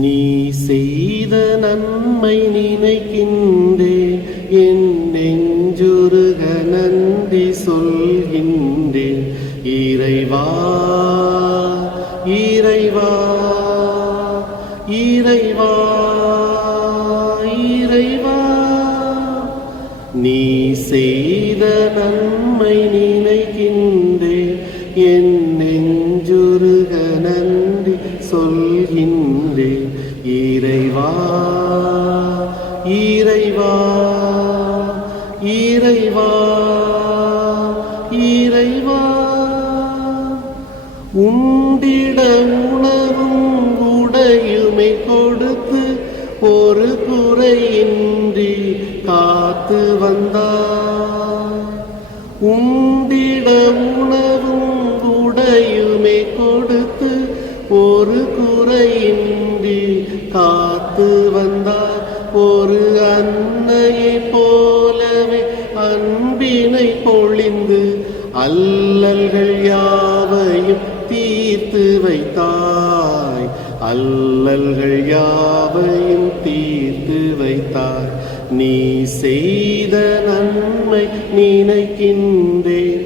நீ செய்த நன்மை நினைக்கின்றே என் நெஞ்சுருக நன்றி சொல்கின்றேன் இறைவா இறைவா இறைவா இறைவா. நீ செய்த நன்மை நினைக்கின்றேன் என் நெஞ்சுருக இறைவா இறைவா இறைவா. உண்டிட உணவும் உடையுமை கொடுத்து ஒரு குறையின்றி காத்து வந்தார் உண்டிட உணவும் உடையுமை கொடுத்து ஒரு குறையின்றி காத்து வந்தார் அன்னையை போலவே அன்பினை பொழிந்து அல்லல்கள் யாவையும் தீர்த்து வைத்தாய். அல்லல்கள் யாவையும் தீர்த்து வைத்தாய். நீ செய்த நன்மை நினைக்கின்றேன்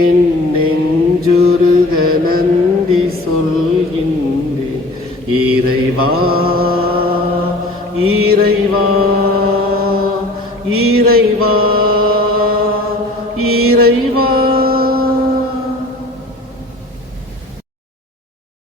என் நெஞ்சுருக நன்றி சொல்கின்றேன் இறைவா இறைவா. இறைவா